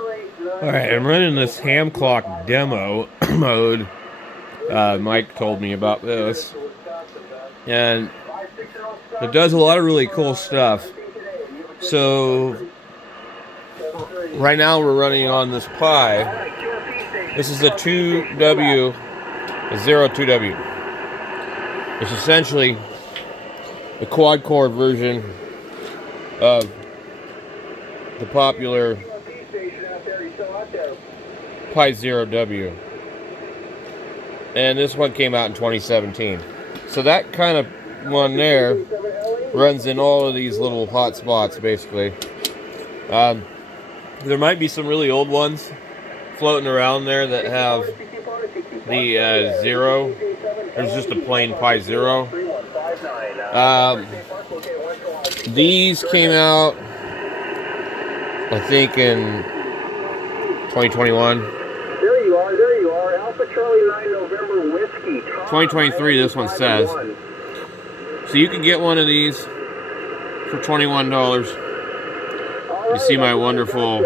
Alright, I'm running this hamclock demo mode. Mike told me about this. And it does a lot of really cool stuff. So, right now we're running on this Pi. This is a 2W, a 02W. It's essentially the quad-core version of the popular Pi 0W. And this one came out in 2017. So that kind of one there runs in all of these little hot spots, basically. There might be some really old ones floating around there that have the 0. There's just a plain Pi 0. These came out, I think, in 2021. There you are. Alpha Charlie 9 November Whiskey. 2023, this one says. So you can get one of these for $21. You see my wonderful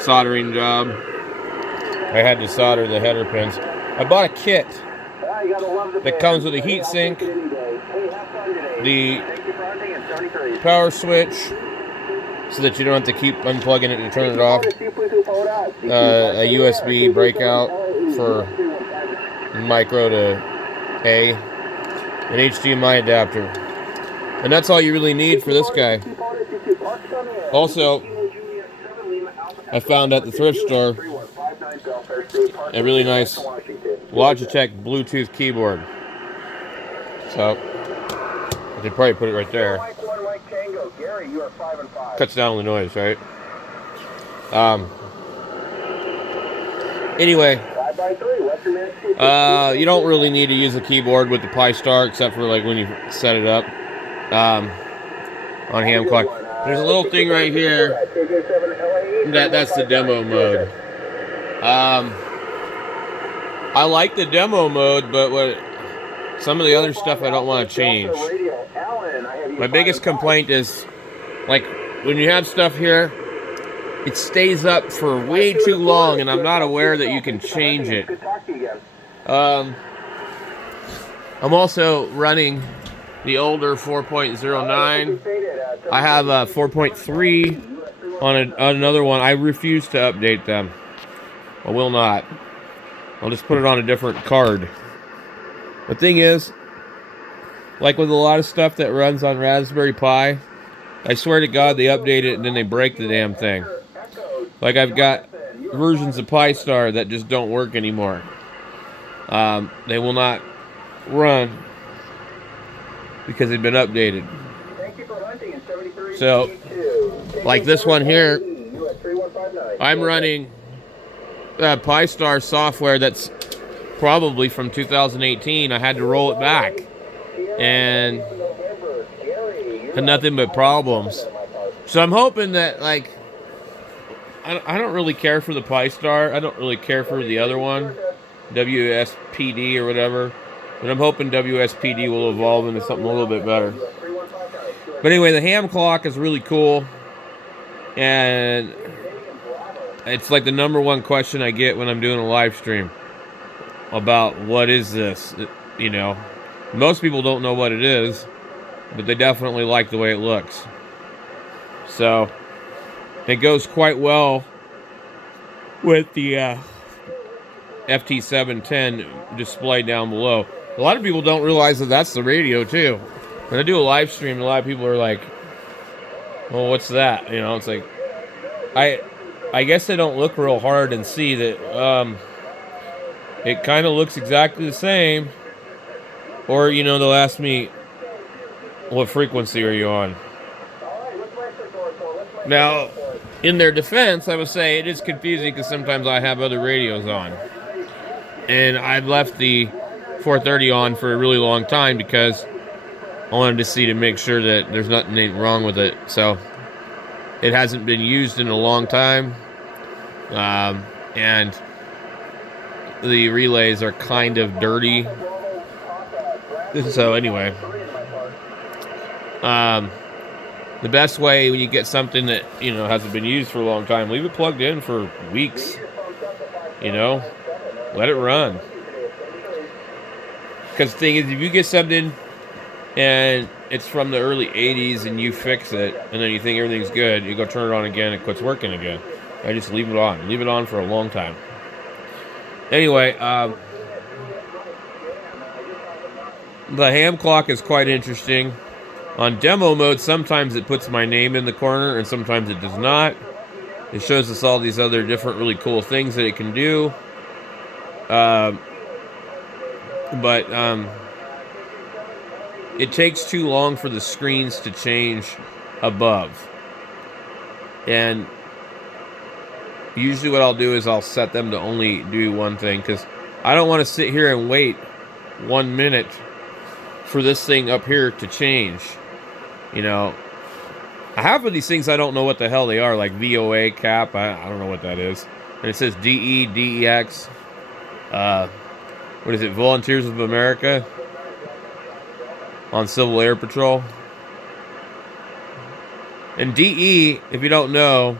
soldering job. I had to solder the header pins. I bought a kit that comes with a heat sink, the power switch, so that you don't have to keep unplugging it to turn it off, a USB breakout for micro to A, an HDMI adapter. And that's all you really need for this guy. Also, I found at the thrift store a really nice Logitech Bluetooth keyboard. So, I should probably put it right there. Cuts down on the noise, right? Anyway, you don't really need to use a keyboard with the Pi Star, except for like when you set it up on hamclock. There's a little thing right here that's the demo mode. I like the demo mode, but some of the other stuff I don't want to change. My biggest complaint is, like, when you have stuff here, it stays up for way too long, and I'm not aware that you can change it. I'm also running the older 4.09. I have a 4.3 on another one. I refuse to update them. I will not. I'll just put it on a different card. The thing is, like with a lot of stuff that runs on Raspberry Pi, I swear to God they update it and then they break the damn thing. Like I've got versions of Pi Star that just don't work anymore. They will not run because they've been updated. So, like this one here, I'm running Pi Star software that's probably from 2018. I had to roll it back, and had nothing but problems. So I'm hoping that, like, I don't really care for the Pi Star. I don't really care for the other one, WSPD or whatever. But I'm hoping WSPD will evolve into something a little bit better. But anyway, the ham clock is really cool. And it's like the #1 question I get when I'm doing a live stream about what is this, you know. Most people don't know what it is, but they definitely like the way it looks. So it goes quite well with the FT710 display down below. A lot of people don't realize that that's the radio too. When I do a live stream, a lot of people are like, well, what's that? You know, it's like, I guess they don't look real hard and see that it kind of looks exactly the same. Or, you know, they'll ask me, what frequency are you on? Now, in their defense, I would say it is confusing because sometimes I have other radios on. And I've left the 430 on for a really long time because I wanted to see to make sure that there's nothing wrong with it. So it hasn't been used in a long time. And the relays are kind of dirty. So anyway, The best way when you get something that, you know, hasn't been used for a long time, leave it plugged in for weeks. You know, let it run. Because the thing is, if you get something and it's from the early 80s and you fix it and then you think everything's good, you go turn it on again, it quits working again. I just leave it on. Leave it on for a long time. Anyway, the ham clock is quite interesting. On demo mode, sometimes it puts my name in the corner and sometimes it does not. It shows us all these other different really cool things that it can do. But it takes too long for the screens to change above. And usually what I'll do is I'll set them to only do one thing, because I don't want to sit here and wait 1 minute for this thing up here to change. You know, half of these things I don't know what the hell they are, like VOA cap, I don't know what that is. And it says DE, DEX, what is it, Volunteers of America on Civil Air Patrol. And DE, if you don't know,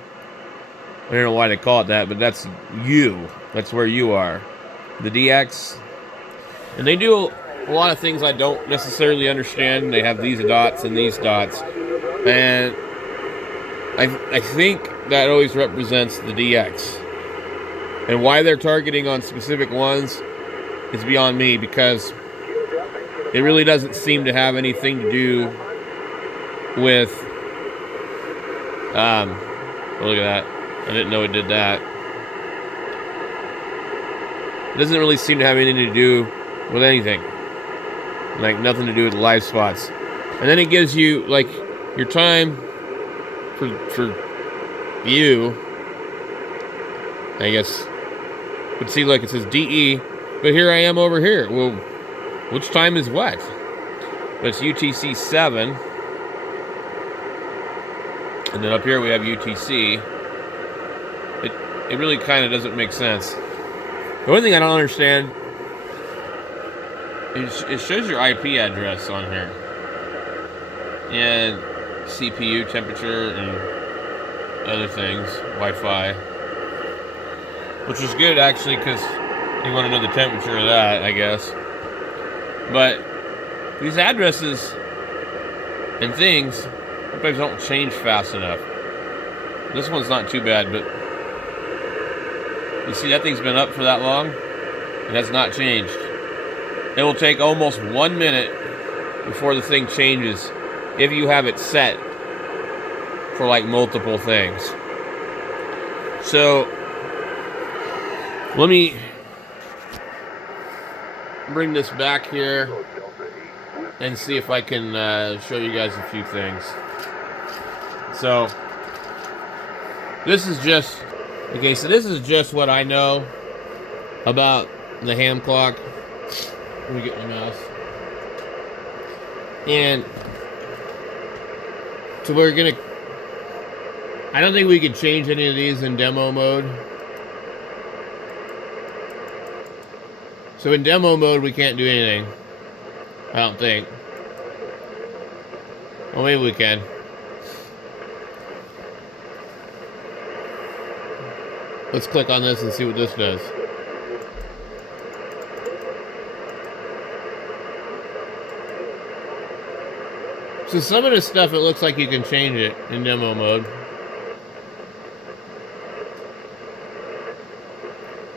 I don't know why they call it that, but that's you. That's where you are. The DX. And they do a lot of things I don't necessarily understand. They have these dots and these dots. And I think that always represents the DX. And why they're targeting on specific ones is beyond me, because it really doesn't seem to have anything to do with... look at that. I didn't know it did that. It doesn't really seem to have anything to do with anything. Like, nothing to do with live spots. And then it gives you, like, your time for you, I guess. But see, look, it says DE, but here I am over here. Well, which time is what? But it's UTC 7. And then up here we have UTC. It really kind of doesn't make sense. The only thing I don't understand is it shows your IP address on here. And CPU temperature and other things, Wi-Fi. Which is good, actually, because you want to know the temperature of that, I guess. But these addresses and things sometimes don't change fast enough. This one's not too bad, but you see that thing's been up for that long? It has not changed. It will take almost 1 minute before the thing changes if you have it set for like multiple things. So let me bring this back here and see if I can show you guys a few things. So this is just... Okay, so this is just what I know about the ham clock. Let me get my mouse. And so we're gonna... I don't think we could change any of these in demo mode. So in demo mode, we can't do anything. I don't think. Well, maybe we can. Let's click on this and see what this does. So some of this stuff, it looks like you can change it in demo mode.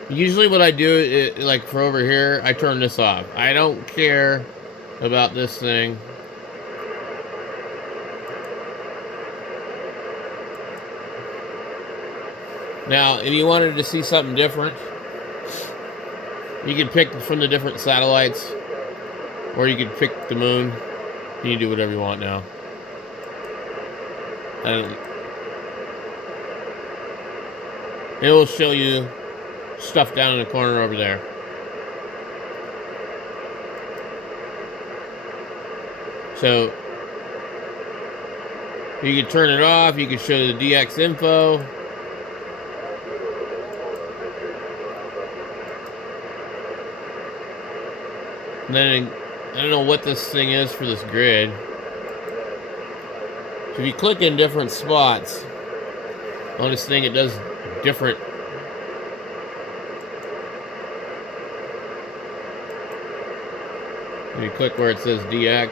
Usually what I do, is, like for over here, I turn this off. I don't care about this thing. Now, if you wanted to see something different, you could pick from the different satellites, or you could pick the moon. You can do whatever you want now. And it will show you stuff down in the corner over there. So you can turn it off. You can show the DX info. And then I don't know what this thing is for this grid. So if you click in different spots on this thing, it does different. When you click where it says DX,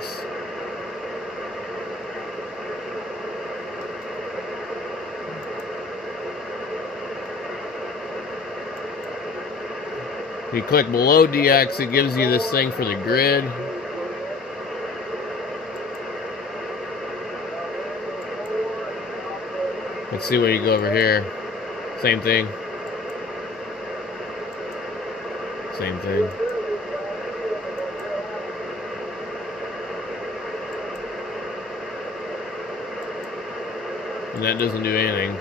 if you click below DX, it gives you this thing for the grid. Let's see where you go over here. Same thing. Same thing. And that doesn't do anything.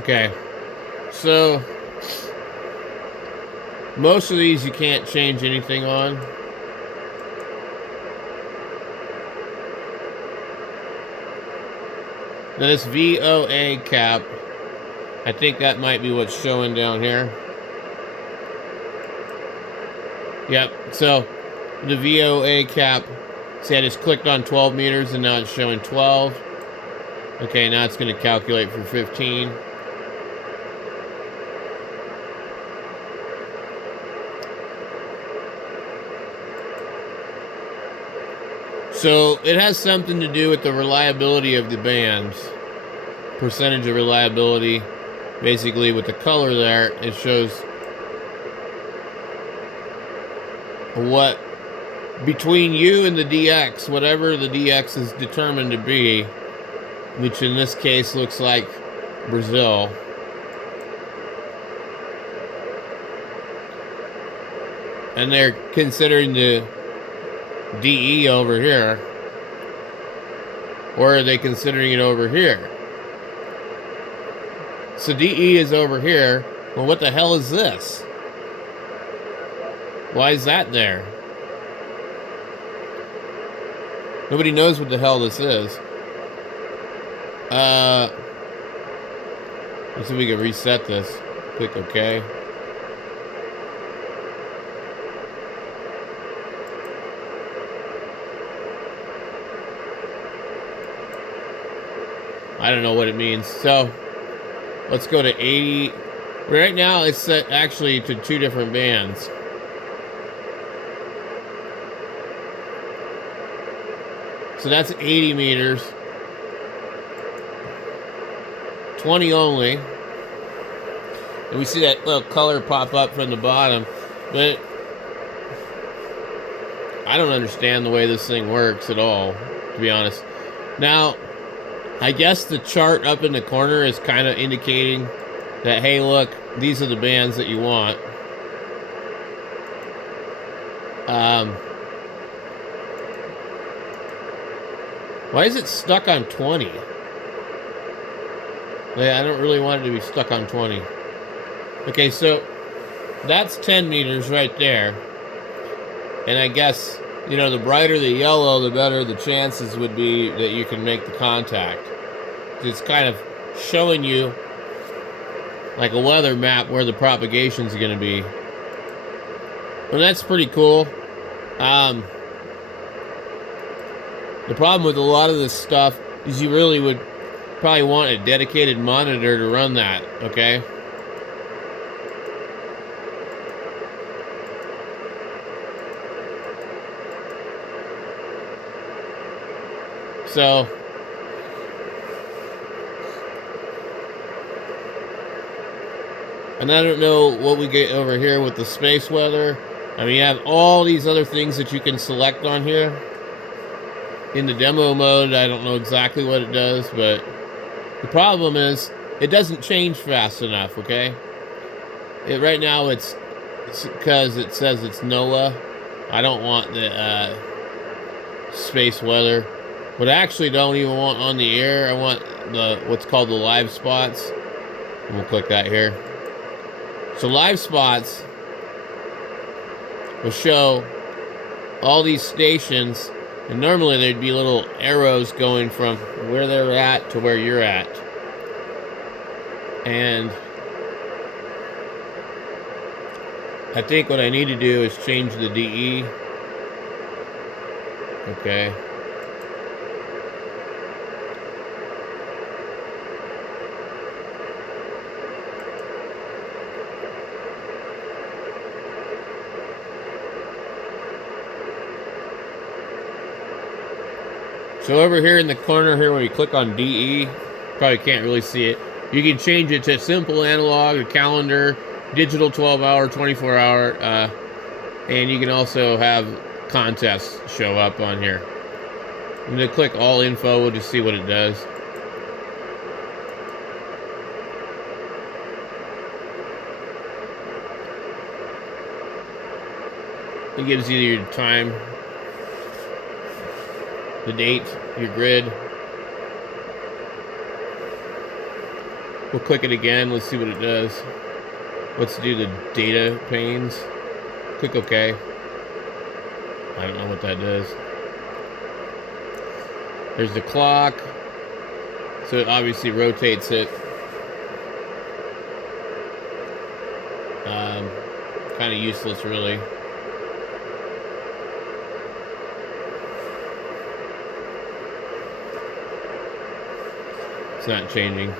Okay, so most of these you can't change anything on. Now this VOA cap, I think that might be what's showing down here. Yep, so the VOA cap, see I just clicked on 12 meters and now it's showing 12. Okay, now it's going to calculate for 15. So it has something to do with the reliability of the bands. Percentage of reliability. Basically with the color there, it shows what between you and the DX, whatever the DX is determined to be, which in this case looks like Brazil. And they're considering the DE over here. Or are they considering it over here? So DE is over here. Well, what the hell is this? Why is that there? Nobody knows what the hell this is. Let's see if we can reset this. Click OK. I don't know what it means. So let's go to 80. Right now it's set actually to 2 different bands. So that's 80 meters. 20 only. And we see that little color pop up from the bottom. But I don't understand the way this thing works at all, to be honest. Now, I guess the chart up in the corner is kind of indicating that, hey, look, these are the bands that you want. Why is it stuck on 20? Yeah, I don't really want it to be stuck on 20. Okay, so that's 10 meters right there. And I guess, you know, the brighter the yellow, the better the chances would be that you can make the contact. It's kind of showing you like a weather map where the propagation is going to be. And that's pretty cool. The problem with a lot of this stuff is you really would probably want a dedicated monitor to run that, okay? So, and I don't know what we get over here with the space weather. I mean, you have all these other things that you can select on here. In the demo mode, I don't know exactly what it does, but the problem is it doesn't change fast enough, okay? Right now it's because it says it's NOAA. I don't want the space weather. But I actually don't even want on the air. I want the what's called the live spots. And we'll click that here. So live spots will show all these stations And normally there'd be little arrows going from where they're at to where you're at. And I think what I need to do is change the DE. Okay. So over here in the corner here, when you click on DE, probably can't really see it. You can change it to simple analog, a calendar, digital 12-hour, 24-hour, and you can also have contests show up on here. I'm going to click all info to see what it does. It gives you your time, the date, your grid. We'll click it again. Let's see what it does. Let's do the data panes. Click OK. I don't know what that does. There's the clock. So it obviously rotates it. Kind of useless, really. It's not changing.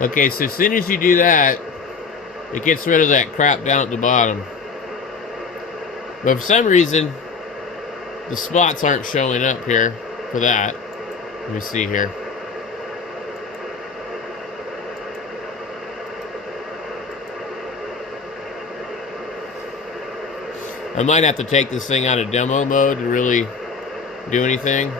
Okay, so as soon as you do that, it gets rid of that crap down at the bottom. But for some reason, the spots aren't showing up here for that. Let me see here. I might have to take this thing out of demo mode to really do anything.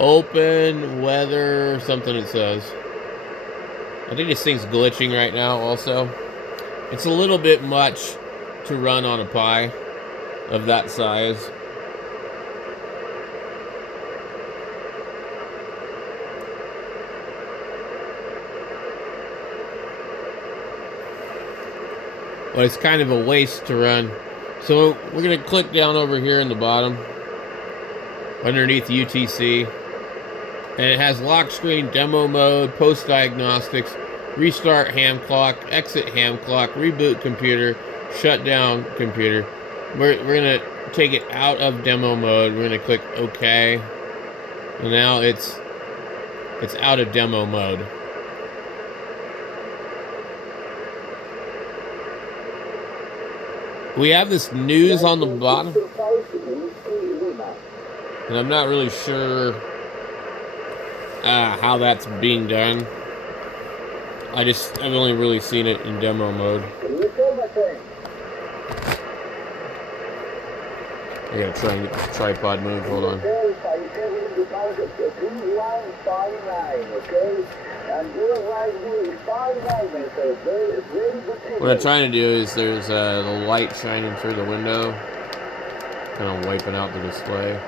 Open weather, something it says. I think this thing's glitching right now also. It's a little bit much to run on a Pi of that size. But it's kind of a waste to run. So we're going to click down over here in the bottom underneath UTC. And it has lock screen, demo mode, post diagnostics, restart hamclock, exit hamclock, reboot computer, shut down computer. We're going to take it out of demo mode. We're going to click OK. And now it's out of demo mode. We have this news on the bottom. And I'm not really sure how that's being done. I've only really seen it in demo mode. I gotta try and get the tripod moved. Hold on. What I'm trying to do is there's the light shining through the window, kind of wiping out the display.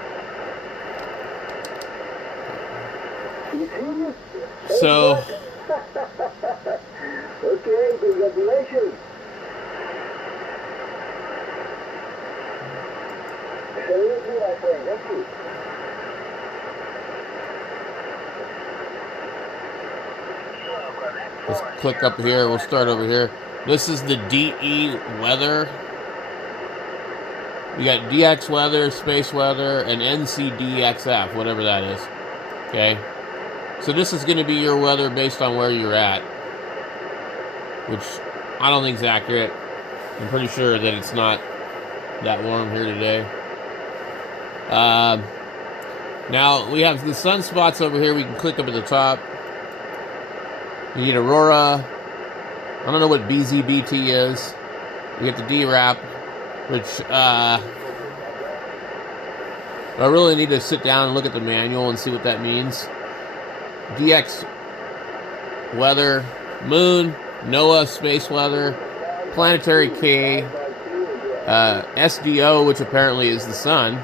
So, okay, congratulations. Absolutely, my friend. Thank you. Let's click up here. We'll start over here. This is the DE weather. We got DX weather, space weather, and NCDXF, whatever that is. Okay. So this is going to be your weather based on where you're at, which I don't think is accurate. I'm pretty sure that it's not that warm here today. Now we have the sunspots over here. We can click up at the top. You need aurora, I don't know what BZBT is. We get the DRAP, which I really need to sit down and look at the manual and see what that means. DX weather, moon, NOAA space weather, planetary K, SDO, which apparently is the sun,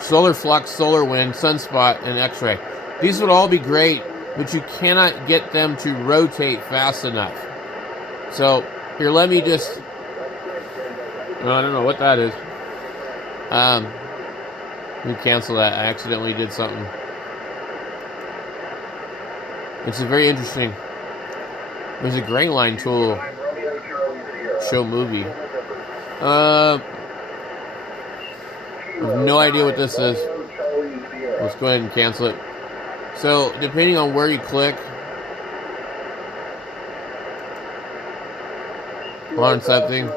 solar flux, solar wind, sunspot, and X-ray. These would all be great, but you cannot get them to rotate fast enough. So here, let me just. Oh, I don't know what that is. Let me cancel that. I accidentally did something. It's very interesting. There's a gray line tool. Show movie. I have no idea what this is. Let's go ahead and cancel it. So, depending on where you click on something,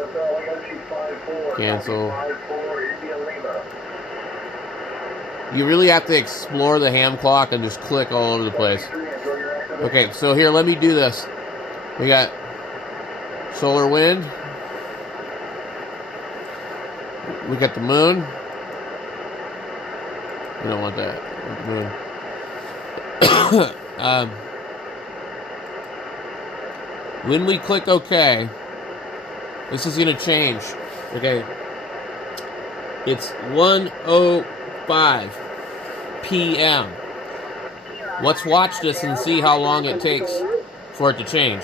cancel. You really have to explore the ham clock and just click all over the place. Okay, so here, let me do this. We got solar wind. We got the moon. We don't want that. Moon. When we click OK, this is going to change. Okay. It's 1:05 p.m. Let's watch this and see how long it takes for it to change.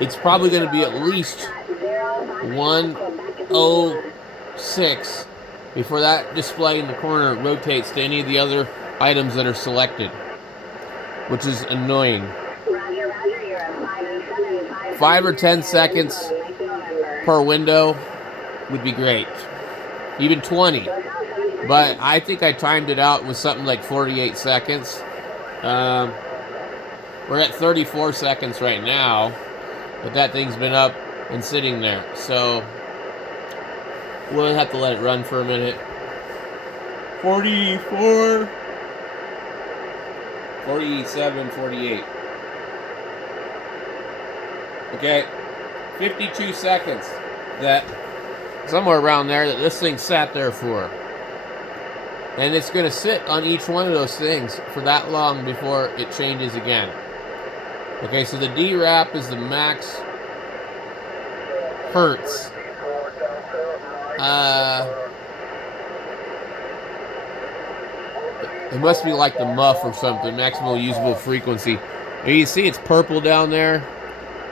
It's probably going to be at least 1:06 before that display in the corner rotates to any of the other items that are selected, which is annoying. 5 or 10 seconds per window would be great. Even 20. But I think I timed it out with something like 48 seconds. We're at 34 seconds right now, but that thing's been up and sitting there. So we'll have to let it run for a minute. 44, 47, 48. Okay, 52 seconds. That somewhere around there that this thing sat there for. And it's going to sit on each one of those things for that long before it changes again. Okay, so the DRAP is the max hertz. It must be like the MUF or something, maximal usable frequency. And you see it's purple down there.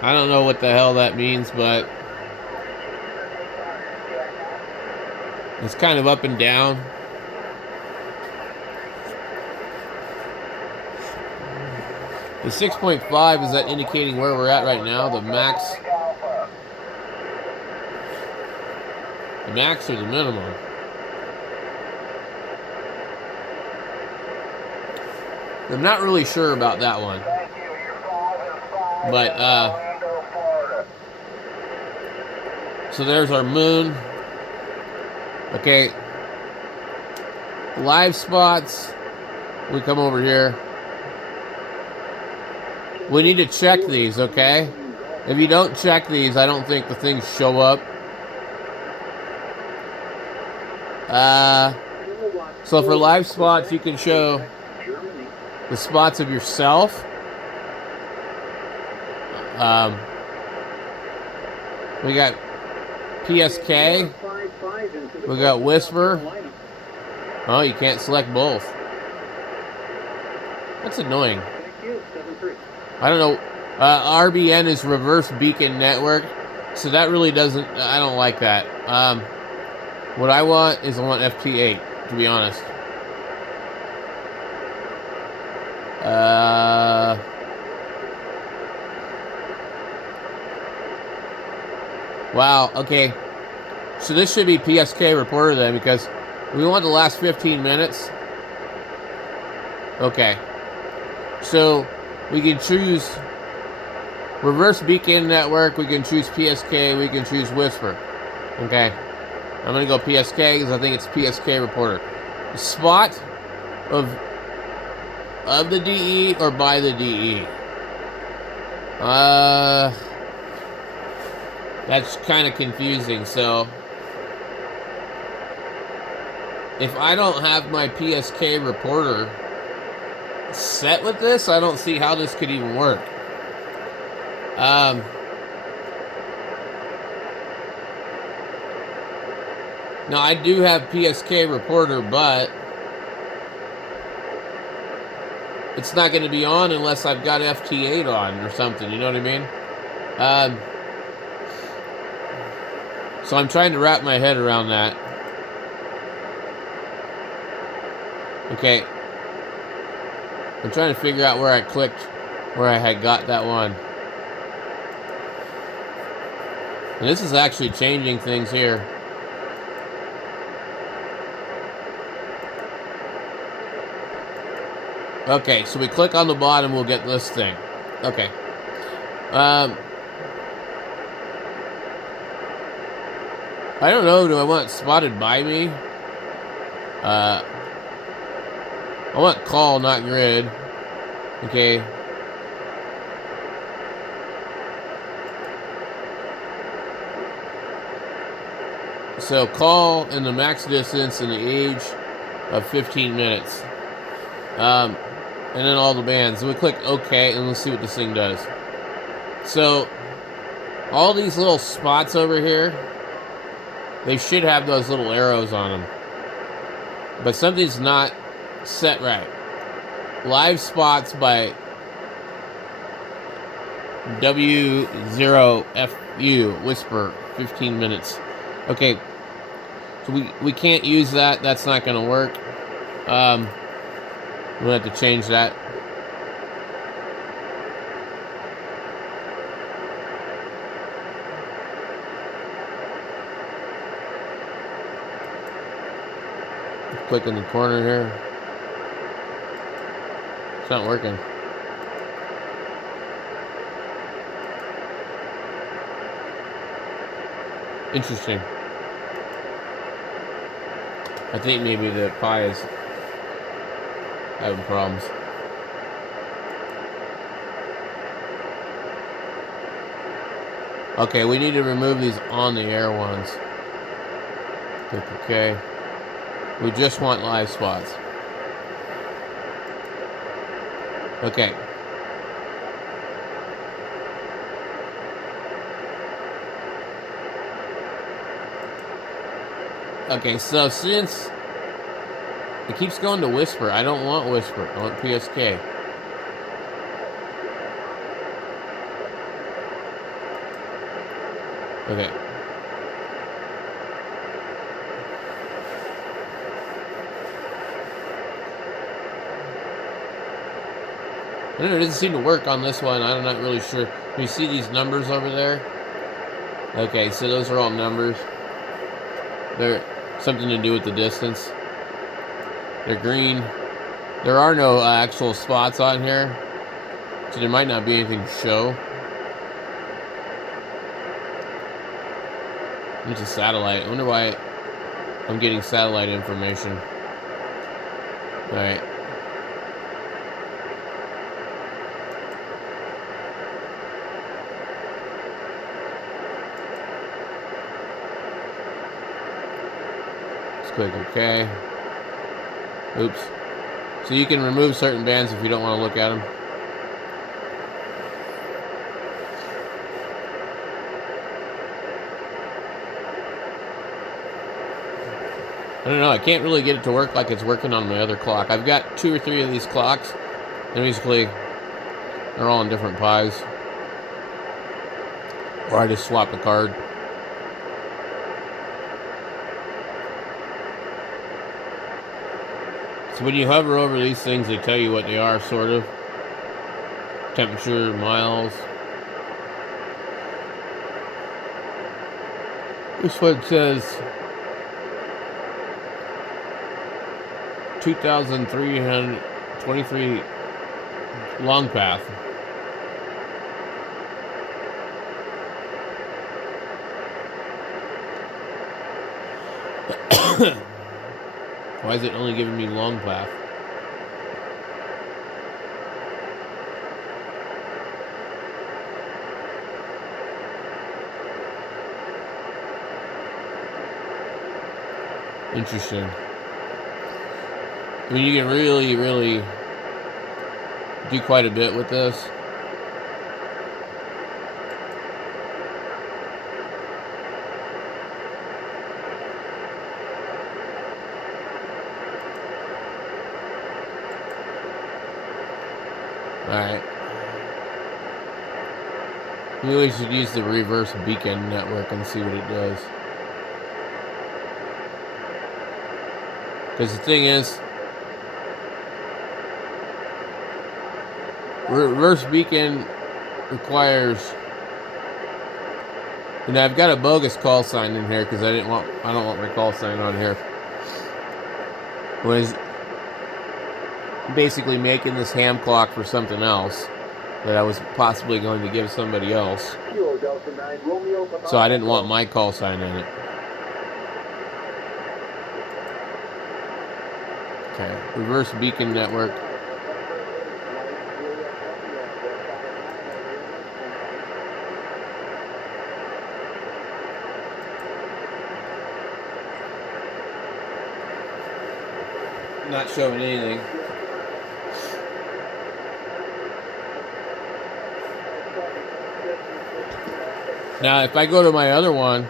I don't know what the hell that means, but it's kind of up and down. The 6.5 is that indicating where we're at right now, the max or the minimum. I'm not really sure about that one. But, so there's our moon. Okay. Live spots. We come over here. We need to check these, okay? If you don't check these, I don't think the things show up. So for live spots, you can show the spots of yourself. We got PSK. We got Whisper. Oh, you can't select both. That's annoying. I don't know. RBN is Reverse Beacon Network. So that really doesn't... I don't like that. What I want is I want FT8, to be honest. Wow, okay. So this should be PSK reporter then, because we want the last 15 minutes. Okay. So we can choose Reverse Beacon Network, we can choose PSK, we can choose Whisper. Okay. I'm going to go PSK because I think it's PSK reporter. The spot of the DE or by the DE? That's kind of confusing. So, if I don't have my PSK reporter set with this, I don't see how this could even work. Now, I do have PSK reporter, but it's not going to be on unless I've got FT8 on or something. You know what I mean? So I'm trying to wrap my head around that. Okay. I'm trying to figure out where I clicked, where I had got that one. And this is actually changing things here. Okay, so we click on the bottom, we'll get this thing. Okay. I don't know, do I want spotted by me? I want call, not grid. Okay. So call and the max distance and the age of 15 minutes. And then all the bands. And we click OK, and let's see what this thing does. So, all these little spots over here, they should have those little arrows on them. But something's not set right. Live spots by W0FU, whisper, 15 minutes. Okay, so we can't use that. That's not going to work. We'll have to change that. Click in the corner here. It's not working. Interesting. I think maybe the Pi is having problems. Okay, we need to remove these on the air ones. Click OK. We just want live spots. Okay. Okay, so since it keeps going to whisper, I don't want whisper. I want PSK. Okay. I don't know, it doesn't seem to work on this one. I'm not really sure. Can you see these numbers over there? Okay, so those are all numbers. They're something to do with the distance. They're green. There are no actual spots on here, so there might not be anything to show. It's a satellite. I wonder why I'm getting satellite information. Alright. Let's click OK. Oops. So you can remove certain bands if you don't want to look at them. I don't know, I can't really get it to work like it's working on my other clock. I've got 2 or 3 of these clocks, and basically they're all in different Pis. Or I just swap the card. So when you hover over these things, they tell you what they are, sort of. Temperature, miles. This one says 2,323 long path. Why is it only giving me long path? Interesting. I mean, you can really, really do quite a bit with this. Alright. We always should use the reverse beacon network and see what it does. Because the thing is, reverse beacon requires, and I've got a bogus call sign in here because I don't want my call sign on here. Was basically making this ham clock for something else that I was possibly going to give somebody else. So I didn't want my call sign in it. Okay, reverse beacon network. Not showing anything. Now, if I go to my other one,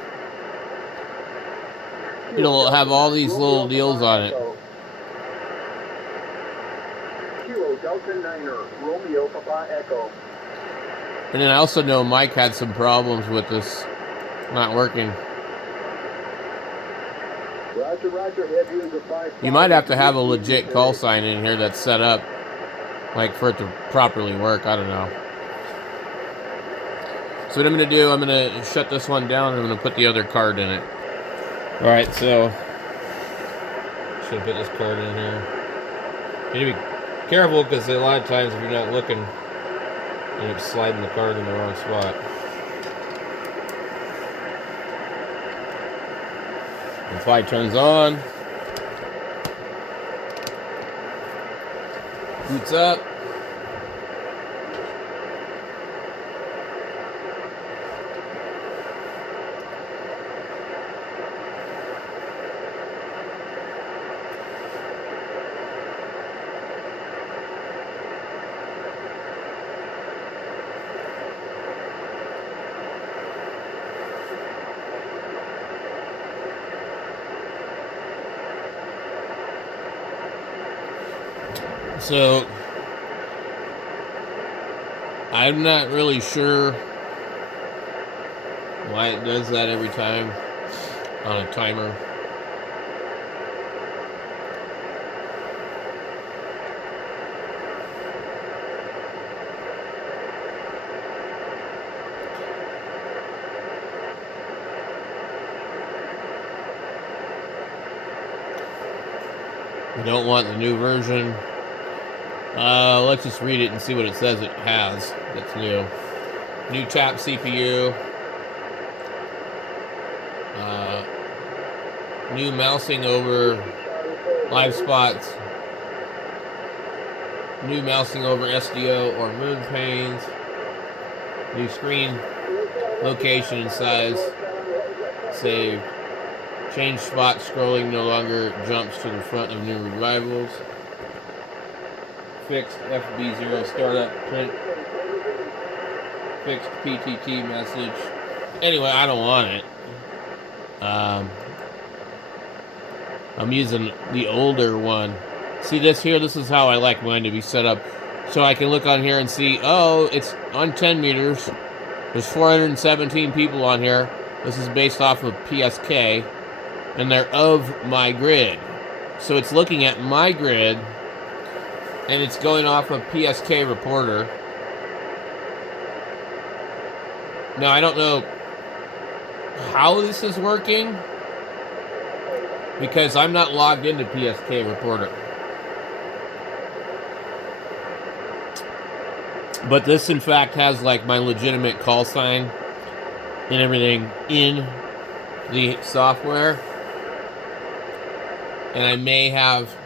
it'll have all these little deals on it. And then I also know Mike had some problems with this not working. You might have to have a legit call sign in here that's set up, like for it to properly work. I don't know. So what I'm going to do, I'm going to shut this one down and I'm going to put the other card in it. Alright, so should have put this card in here. You need to be careful because a lot of times if you're not looking, you end up sliding the card in the wrong spot. The light turns on. Boots up. So, I'm not really sure why it does that every time on a timer. We don't want the new version. Let's just read it and see what it says it has that's new. New tap CPU. New mousing over live spots. New mousing over SDO or moon panes. New screen location and size saved. Change spot scrolling no longer jumps to the front of new revivals. Fixed FB0 startup print. Fixed PTT message. Anyway, I don't want it. I'm using the older one. See this here? This is how I like mine to be set up. So I can look on here and see, oh, it's on 10 meters. There's 417 people on here. This is based off of PSK. And they're of my grid. So it's looking at my grid. And it's going off of PSK reporter. Now, I don't know how this is working because I'm not logged into PSK reporter. But this, in fact, has like my legitimate call sign and everything in the software. And I may have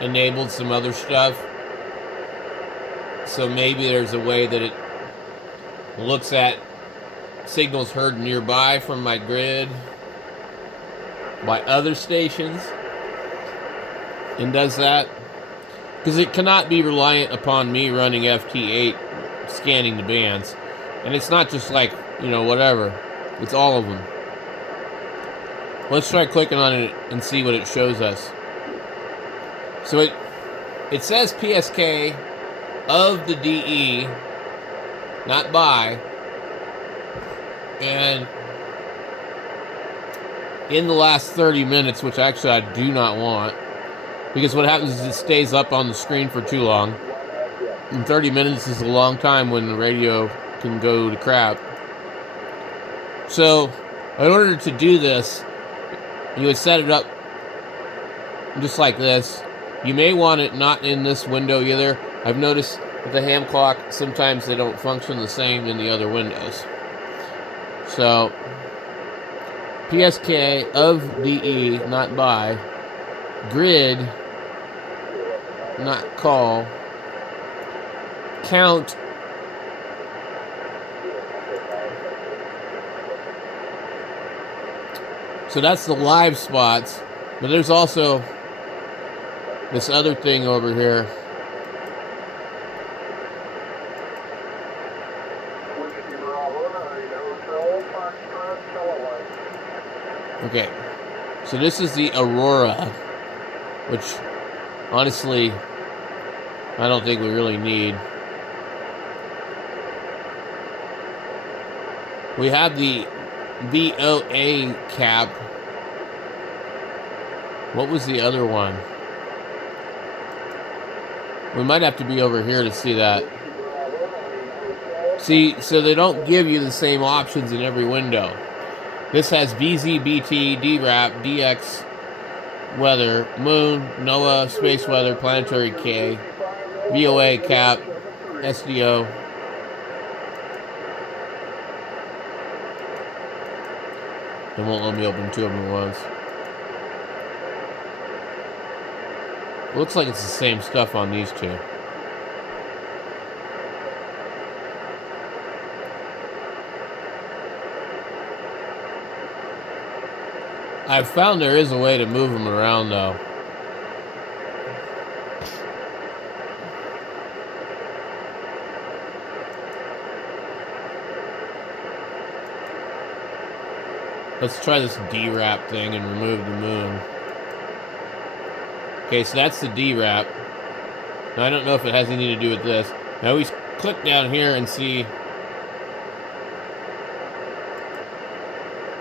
enabled some other stuff. So maybe there's a way that it looks at signals heard nearby from my grid by other stations and does that. Because it cannot be reliant upon me running FT8 scanning the bands. And it's not just like, whatever. It's all of them. Let's try clicking on it and see what it shows us. So it says PSK of the DE, not by. And in the last 30 minutes, which actually I do not want, because what happens is it stays up on the screen for too long. And 30 minutes is a long time when the radio can go to crap. So, in order to do this, you would set it up just like this. You may want it not in this window either. I've noticed with the ham clock, sometimes they don't function the same in the other windows. So, PSK of DE, not by. Grid, not call. Count. So that's the live spots. But there's also this other thing over here. Okay. So this is the Aurora, which honestly I don't think we really need. We have the VOA cap. What was the other one? We might have to be over here to see that. See, so they don't give you the same options in every window. This has VZBT, DRAP, DX, weather, moon, NOAA, space weather, planetary K, VOA cap, SDO. It won't let me open two of them at once. Looks like it's the same stuff on these two. I've found there is a way to move them around though. Let's try this DRAP thing and remove the moon. Okay, so that's the DRAP. Now, I don't know if it has anything to do with this. Now we click down here and see.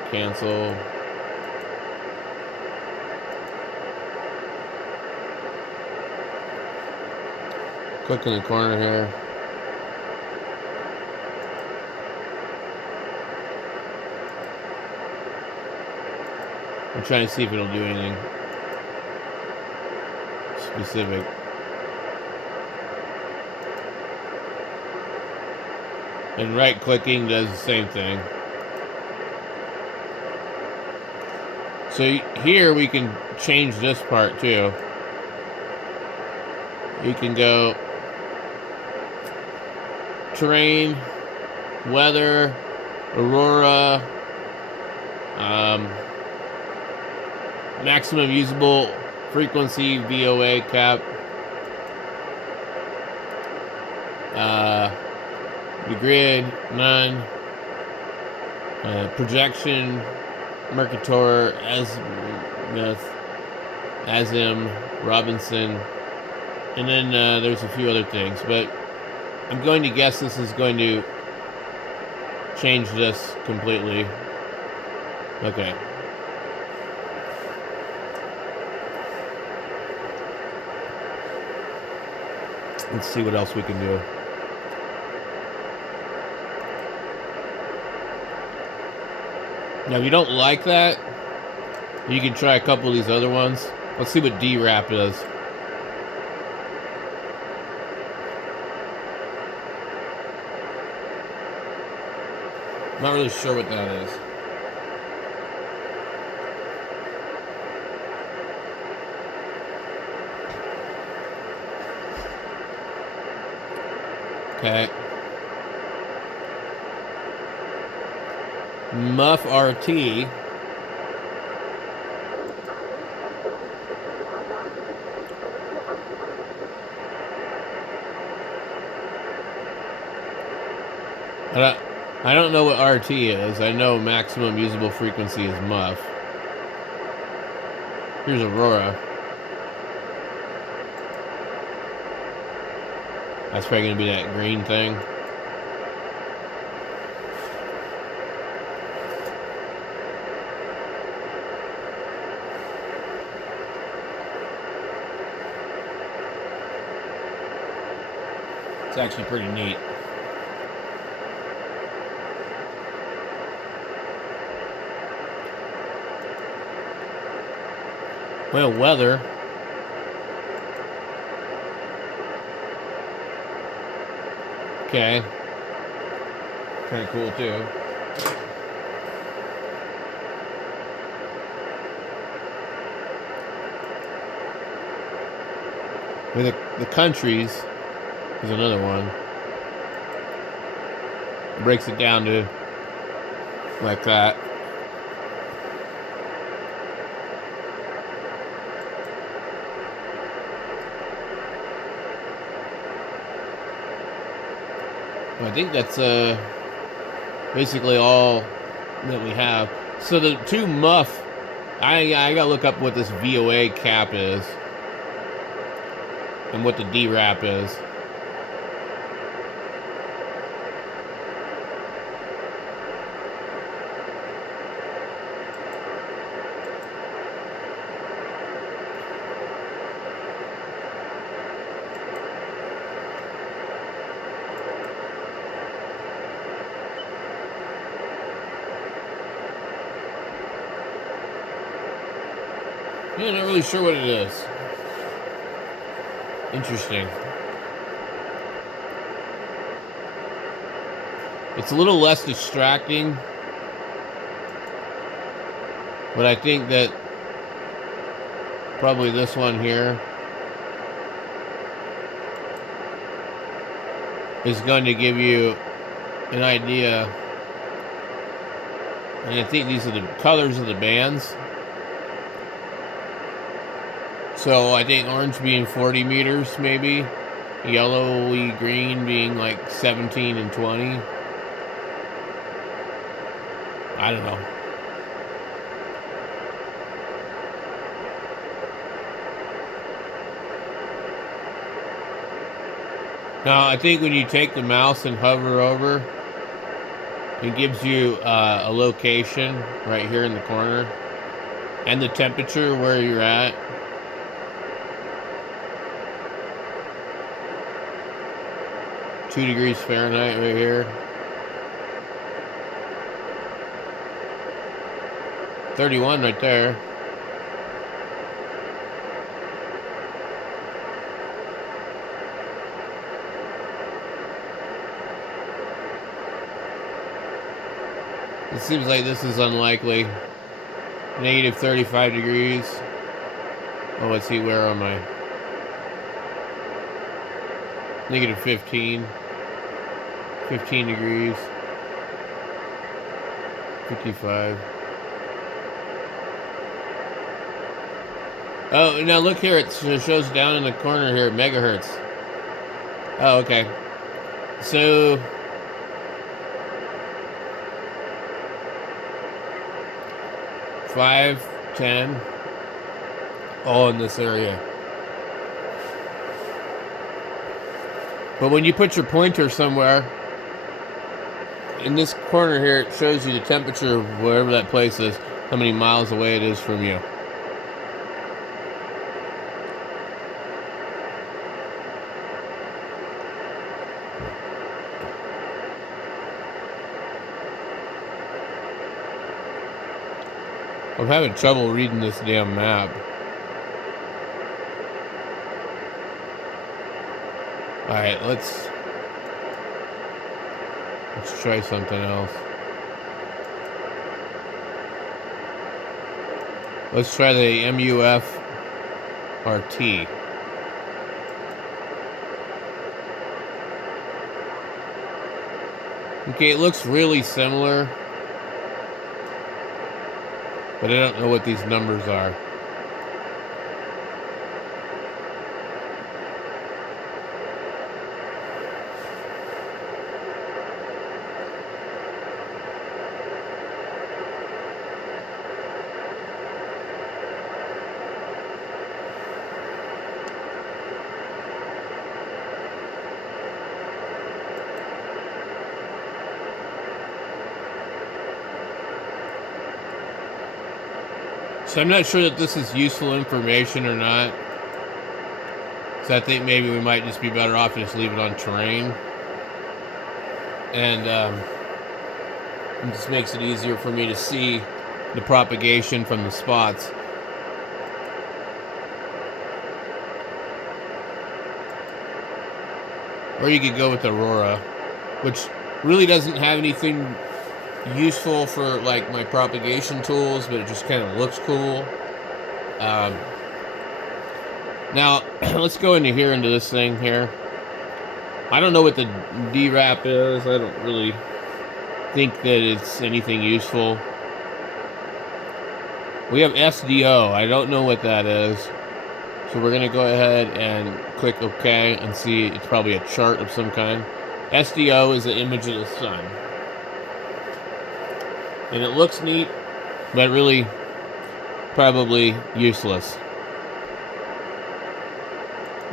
Cancel. Click in the corner here. I'm trying to see if it'll do anything specific. And right clicking does the same thing. So here we can change this part too. You can go terrain, weather, aurora, maximum usable frequency, VOA cap, the grid, none, projection, Mercator, Azimuth, Azim, Robinson, and then there's a few other things, but I'm going to guess this is going to change this completely. Okay. Let's see what else we can do. Now, if you don't like that, you can try a couple of these other ones. Let's see what DRAP does. I'm not really sure what that is. Okay. Muff RT. I don't know what RT is. I know maximum usable frequency is muff. Here's Aurora. That's probably going to be that green thing. It's actually pretty neat. Well, weather. Okay. Kind of cool too. With the countries is another one. It breaks it down to like that. I think that's basically all that we have. So the two muff, I gotta look up what this VOA cap is and what the D-wrap is. Yeah, not really sure what it is. Interesting. It's a little less distracting, but I think that probably this one here is going to give you an idea. And I think these are the colors of the bands. So I think orange being 40 meters maybe, yellowy green being like 17 and 20. I don't know. Now I think when you take the mouse and hover over, it gives you a location right here in the corner and the temperature where you're at. Degrees Fahrenheit right here. 31 right there. It seems like this is unlikely. Negative 35 degrees. Oh, let's see, where am I? Negative 15. 15 degrees. 55. Oh, now look here. It shows down in the corner here, megahertz. Oh, okay. So, five, 10, all in this area. But when you put your pointer somewhere, in this corner here, it shows you the temperature of wherever that place is, how many miles away it is from you. I'm having trouble reading this damn map. Alright, let's try something else. Let's try the MUF RT. Okay, it looks really similar, but I don't know what these numbers are. So I'm not sure that this is useful information or not. So I think maybe we might just be better off to just leave it on terrain. And it just makes it easier for me to see the propagation from the spots. Or you could go with Aurora, which really doesn't have anything useful for like my propagation tools, but it just kind of looks cool. Now, let's go into here, into this thing here. I don't know what the DRAP is. I don't really think that it's anything useful. We have SDO. I don't know what that is. So we're going to go ahead and click OK and see. It's probably a chart of some kind. SDO is an image of the sun. And it looks neat, but really probably useless.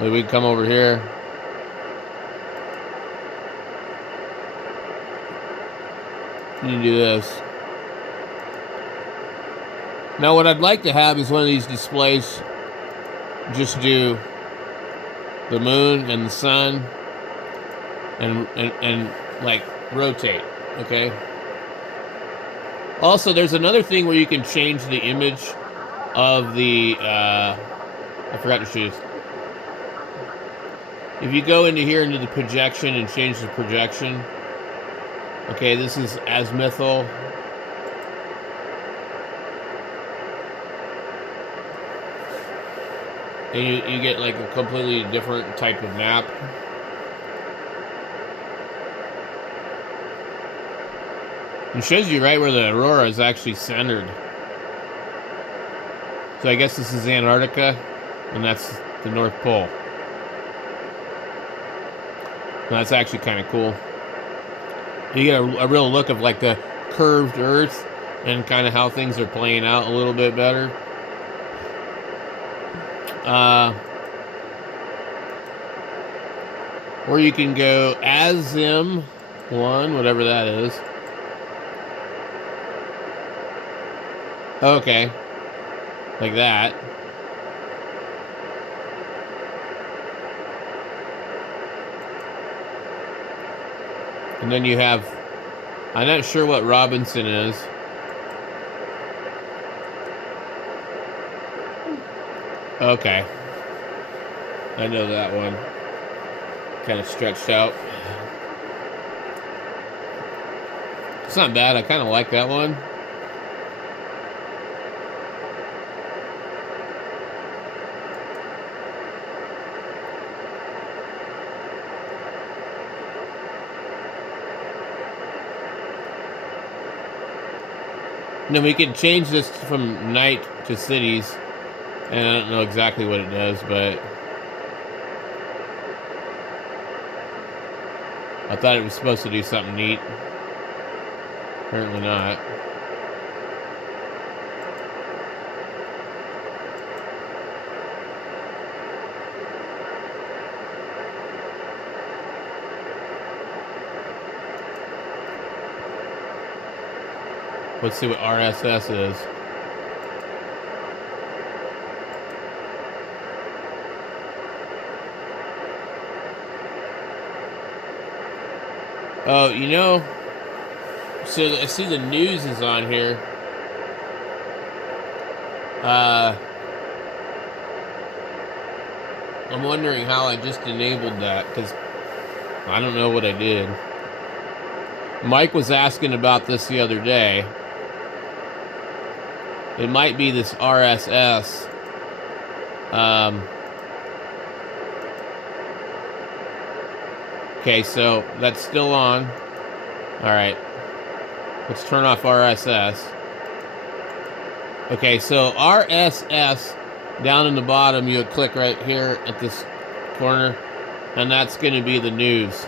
We can come over here. You can do this. Now what I'd like to have is one of these displays just do the moon and the sun and like rotate, okay? Also, there's another thing where you can change the image of the I forgot to choose. If you go into here into the projection and change the projection, okay, this is azimuthal. And you get like a completely different type of map. It shows you right where the aurora is actually centered. So I guess this is Antarctica, and that's the North Pole. And that's actually kind of cool. You get a real look of like the curved Earth and kind of how things are playing out a little bit better. Or you can go Azim 1, whatever that is. Okay. Like that. And then you have, I'm not sure what Robinson is. Okay. I know that one. Kind of stretched out. It's not bad. I kind of like that one. And then we can change this from night to cities. And I don't know exactly what it does, but I thought it was supposed to do something neat. Apparently not. Let's see what RSS is. Oh, you know, so I see the news is on here. I'm wondering how I just enabled that, because I don't know what I did. Mike was asking about this the other day. It might be this RSS. Okay, so that's still on. Alright. Let's turn off RSS. Okay, so RSS, down in the bottom, you would click right here at this corner, and that's going to be the news.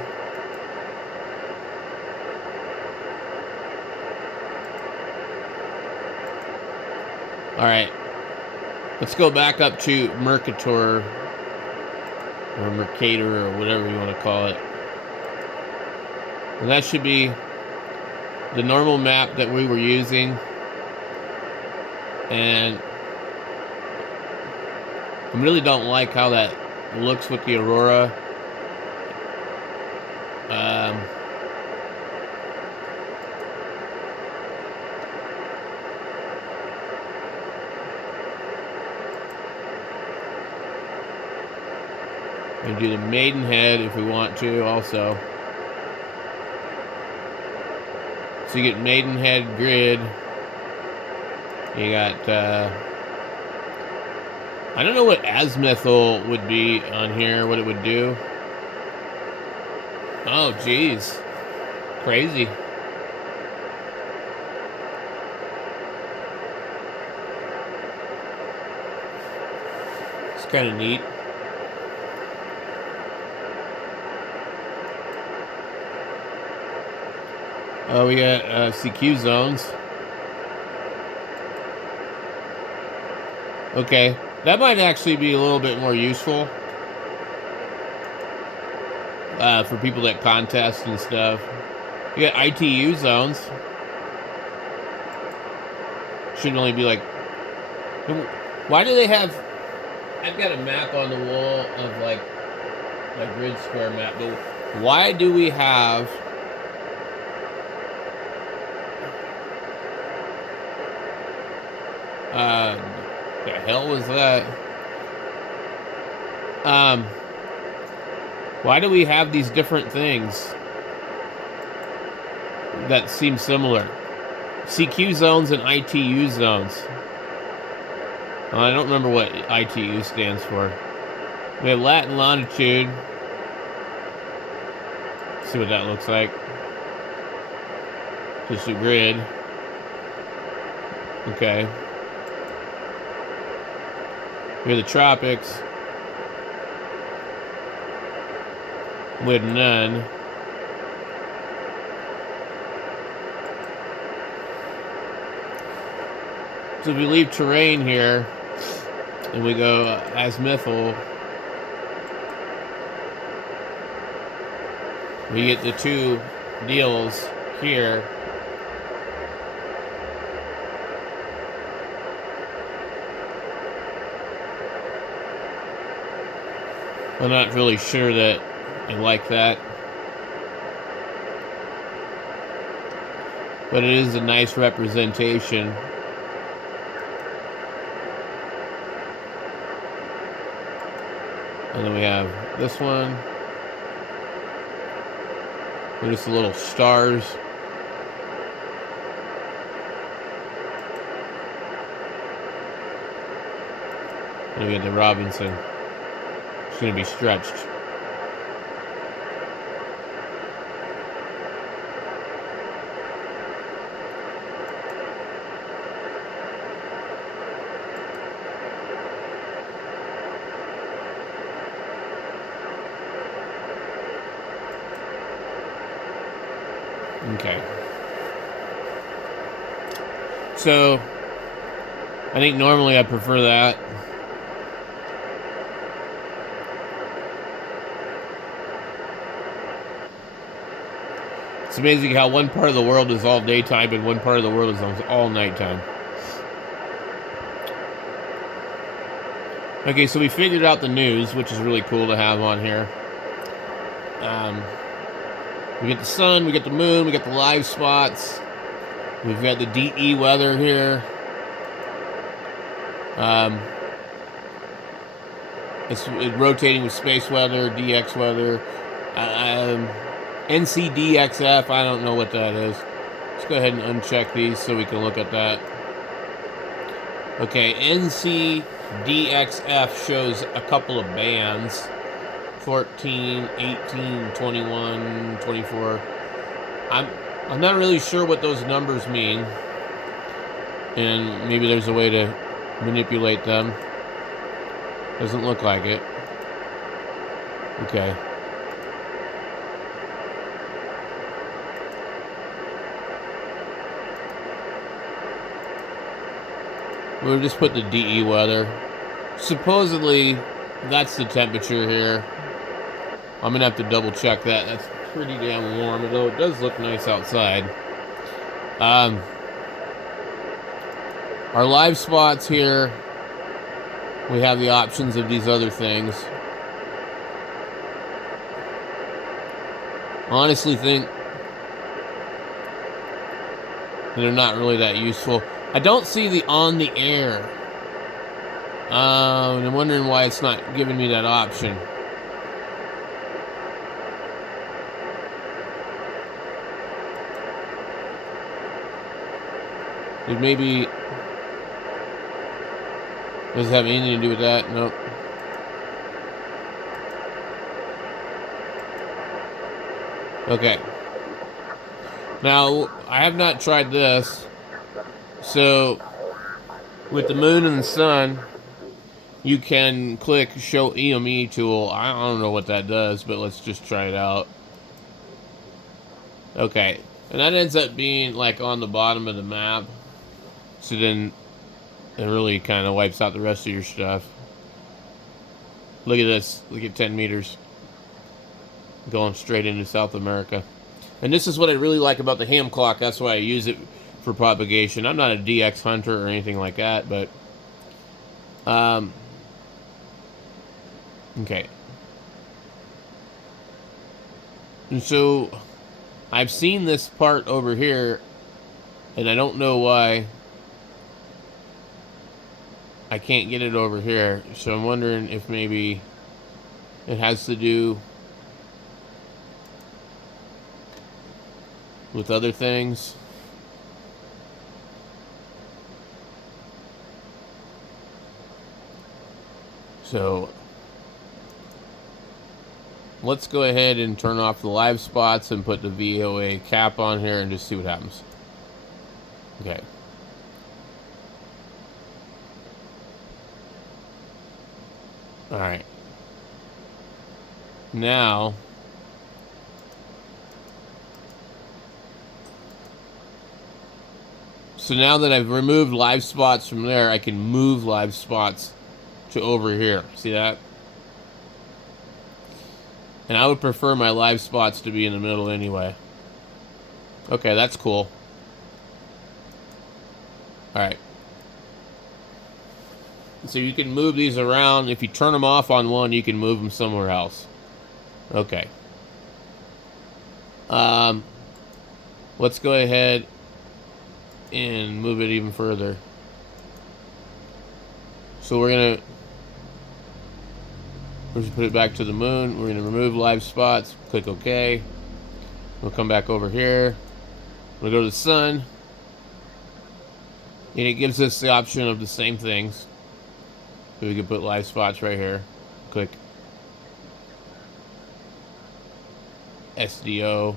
Alright. Let's go back up to Mercator, or Mercator, or whatever you want to call it. And that should be the normal map that we were using. And I really don't like how that looks with the Aurora. We do the Maidenhead if we want to also. So you get Maidenhead grid. You got, I don't know what azimuthal would be on here, what it would do. Oh, geez. Crazy. It's kind of neat. Oh, we got CQ zones. Okay, that might actually be a little bit more useful for people that contest and stuff. You got ITU zones. Shouldn't only be like... Why do they have... I've got a map on the wall of like a grid square map, but why do we have... the hell was that? Why do we have these different things that seem similar? CQ zones and ITU zones. Well, I don't remember what ITU stands for. We have lat and longitude. Let's see what that looks like. Just a grid. Okay. We have the tropics. We have none. So if we leave terrain here, and we go azimuthal, we get the two deals here. I'm not really sure that I like that. But it is a nice representation. And then we have this one. They're just little stars. And we get the Robinson. It's going to be stretched. Okay. So, I think normally I prefer that. It's amazing how one part of the world is all daytime and one part of the world is all nighttime. Okay, so we figured out the news, which is really cool to have on here. We get the sun, we get the moon, we get the live spots. We've got the DE weather here. It's rotating with space weather, DX weather. NCDXF, I don't know what that is. Let's go ahead and uncheck these so we can look at that. Okay, NCDXF shows a couple of bands. 14, 18, 21, 24. I'm not really sure what those numbers mean. And maybe there's a way to manipulate them. Doesn't look like it. Okay. We'll just put the DE weather. Supposedly, that's the temperature here. I'm going to have to double check that. That's pretty damn warm, although it does look nice outside. Our live spots here we have the options of these other things. Honestly think they're not really that useful. I don't see the on the air. And I'm wondering why it's not giving me that option. It maybe does it have anything to do with that? Nope. Okay. Now, I have not tried this. So, with the moon and the sun, you can click Show EME Tool. I don't know what that does, but let's just try it out. Okay. And that ends up being like on the bottom of the map. So then it really kind of wipes out the rest of your stuff. Look at this. Look at 10 meters. Going straight into South America. And this is what I really like about the hamclock. That's why I use it for propagation. I'm not a DX hunter or anything like that, but okay. And so I've seen this part over here, and I don't know why I can't get it over here. So I'm wondering if maybe it has to do with other things. So let's go ahead and turn off the live spots and put the VOA cap on here and just see what happens. Okay. All right. Now, so now that I've removed live spots from there, I can move live spots to over here. See that? And I would prefer my live spots to be in the middle anyway. Okay, that's cool. All right. So you can move these around. If you turn them off on one, you can move them somewhere else. Okay. Let's go ahead and move it even further. So we're just put it back to the moon. We're gonna remove live spots. Click OK. We'll come back over here. We'll go to the sun, and it gives us the option of the same things. So we can put live spots right here. Click SDO.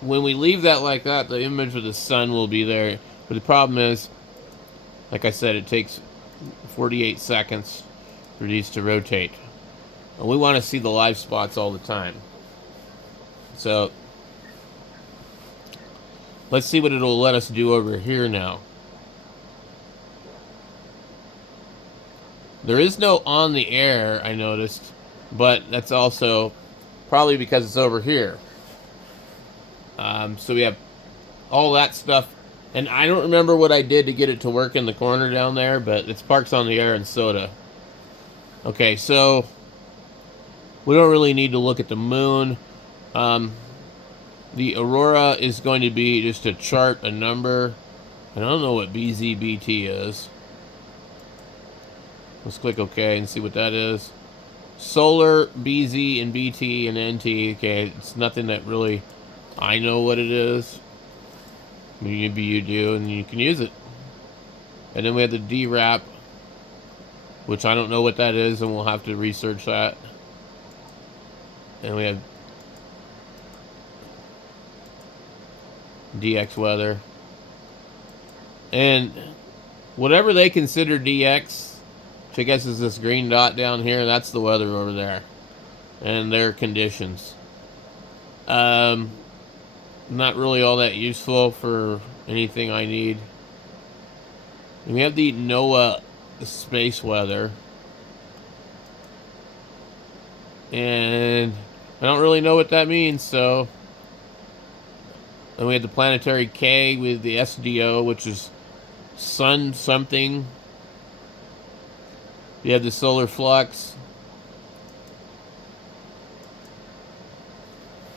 When we leave that like that, the image of the sun will be there. But the problem is, like I said, it takes 48 seconds for these to rotate. And we want to see the live spots all the time. So let's see what it'll let us do over here now. There is no on the air, I noticed, but that's also probably because it's over here. So we have all that stuff, and I don't remember what I did to get it to work in the corner down there, but it's Parks on the Air and Soda. Okay, so we don't really need to look at the moon. The aurora is going to be just a chart, a number. I don't know what BZBT is. Let's click OK and see what that is. Solar, BZ, and BT, and NT. Okay, it's nothing that really I know what it is. Maybe you do, and you can use it. And then we have the DRAP, which I don't know what that is, and we'll have to research that. And we have DX weather. And whatever they consider DX, which I guess is this green dot down here, that's the weather over there. And their conditions. Not really all that useful for anything I need. And we have the NOAA space weather. And I don't really know what that means, so. Then we have the planetary K with the SDO, which is sun something. You have the solar flux.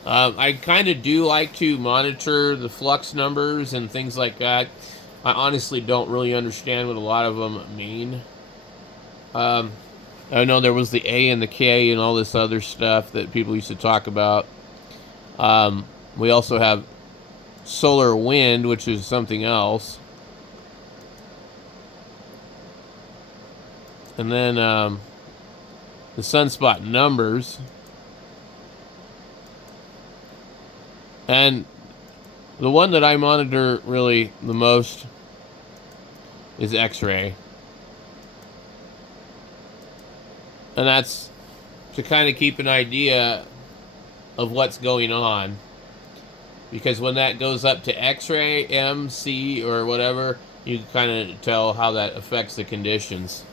I kind of do like to monitor the flux numbers and things like that. I honestly don't really understand what a lot of them mean. I know there was the A and the K and all this other stuff that people used to talk about. We also have solar wind, which is something else. And then the sunspot numbers. And the one that I monitor really the most is X-ray. And that's to kind of keep an idea of what's going on. Because when that goes up to X-ray, M, C, or whatever, you can kind of tell how that affects the conditions.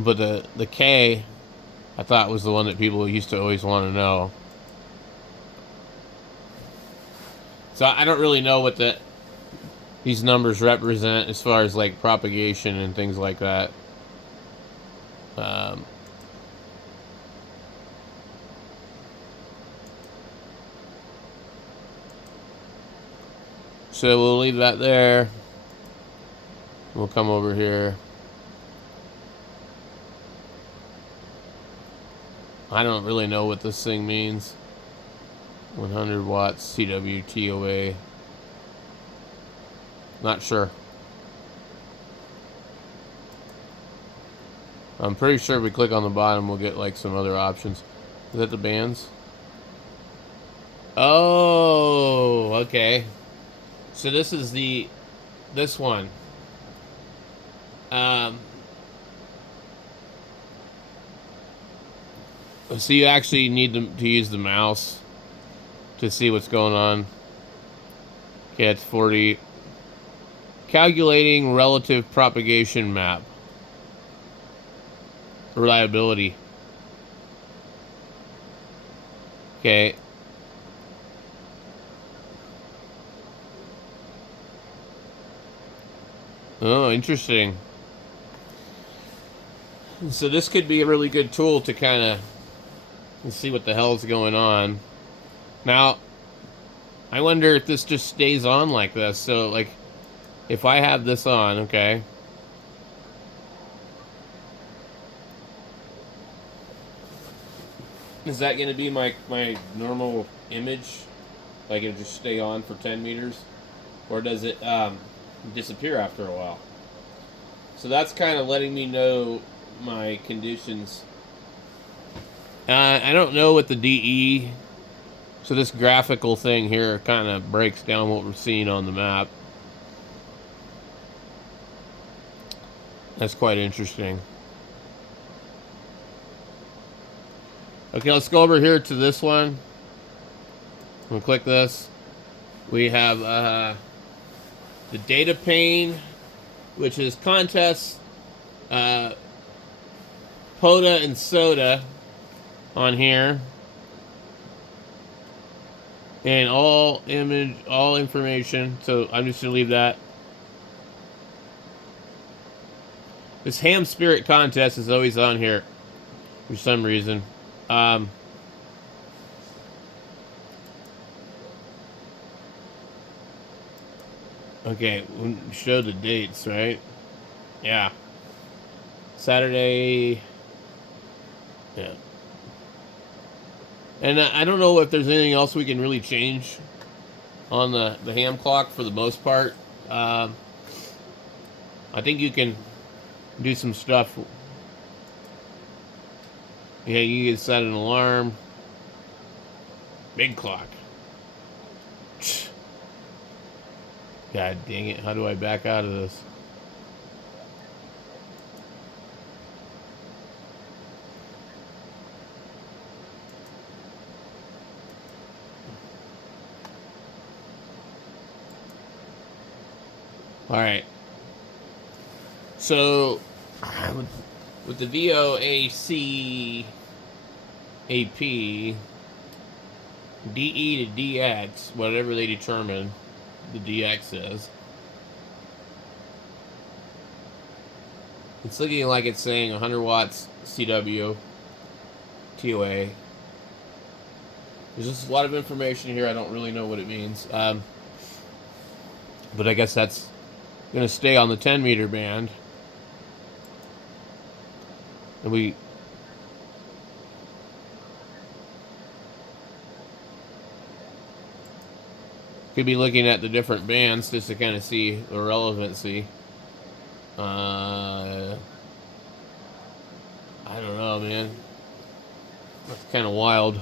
But the K, I thought was the one that people used to always want to know. So I don't really know what these numbers represent as far as like propagation and things like that. So we'll leave that there. We'll come over here. I don't really know what this thing means. 100 watts CWTOA. Not sure. I'm pretty sure if we click on the bottom, we'll get like some other options. Is that the bands? Oh, okay. So this is this one. So you actually need to use the mouse to see what's going on. Okay, it's 40. Calculating relative propagation map. Reliability. Okay. Oh, interesting. So this could be a really good tool to kind of see what the hell's going on. Now, I wonder if this just stays on like this. So, like, if I have this on, okay. Is that going to be my normal image? Like, it'll just stay on for 10 meters? Or does it disappear after a while? So that's kind of letting me know my conditions. I don't know what the DE... So this graphical thing here kind of breaks down what we're seeing on the map. That's quite interesting. Okay, let's go over here to this one. We'll click this. We have the data pane, which is contests, POTA and SOTA on here. And all information. So I'm just gonna leave that. This ham spirit contest is always on here for some reason. Okay, we'll show the dates, right? Yeah. Saturday. Yeah. And I don't know if there's anything else we can really change on the ham clock for the most part. I think you can do some stuff. Yeah, you can set an alarm. Big clock. God dang it. How do I back out of this? All right. So, with the VOAC AP, DE to DX, whatever they determine the DX is. It's looking like it's saying 100 watts CW, TOA. There's just a lot of information here. I don't really know what it means. But I guess that's going to stay on the 10 meter band. And we could be looking at the different bands just to kind of see the relevancy. I don't know, man. That's kind of wild.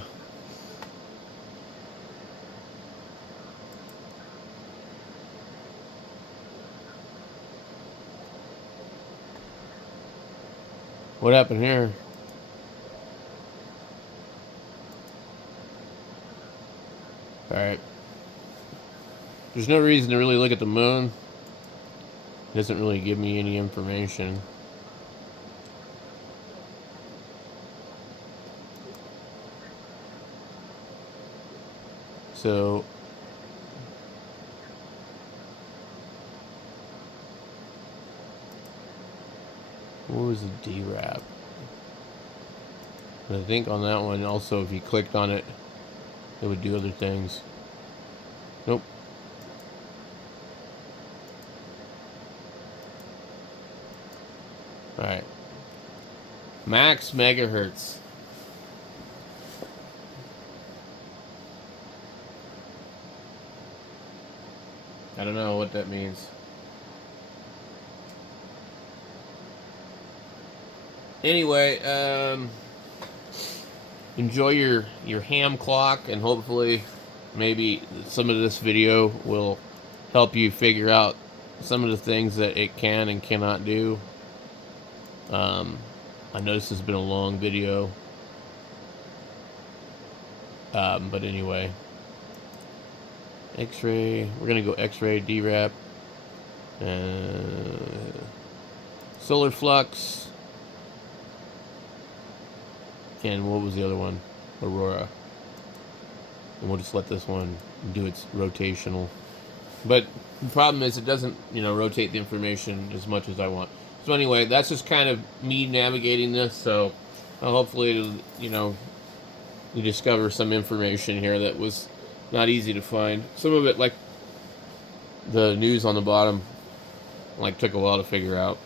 What happened here? Alright. There's no reason to really look at the moon. It doesn't really give me any information. So what was the D-wrap? I think on that one also, if you clicked on it, it would do other things. Nope. Alright. Max megahertz. I don't know what that means. Anyway, enjoy your ham clock, and hopefully maybe some of this video will help you figure out some of the things that it can and cannot do. I know this has been a long video, but anyway, X-ray, we're gonna go X-ray, D-wrap, solar flux, and what was the other one? Aurora. And we'll just let this one do its rotational. But the problem is it doesn't, rotate the information as much as I want. So anyway, that's just kind of me navigating this. So hopefully, you discover some information here that was not easy to find. Some of it, like the news on the bottom, took a while to figure out.